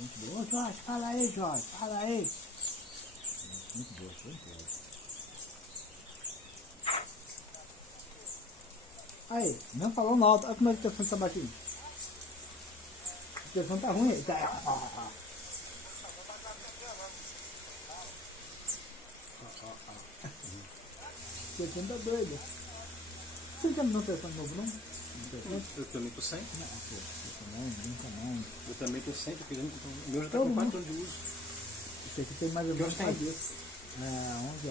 Gente boa. Ô Jorge, fala aí, Jorge, fala aí. Muito boa, muito boa. Aí, não falou no alto. Olha como é que o telefone tá baixinho. O telefone tá ruim aí. Tá. O telefone tá doido. Você não quer me dar um telefone novo, não? Eu também tô sem. Não, pô, nunca mais. Eu também tô sem, porque o meu já tá com 4 anos de uso. Isso aqui tem mais ou menos 10 dias. 11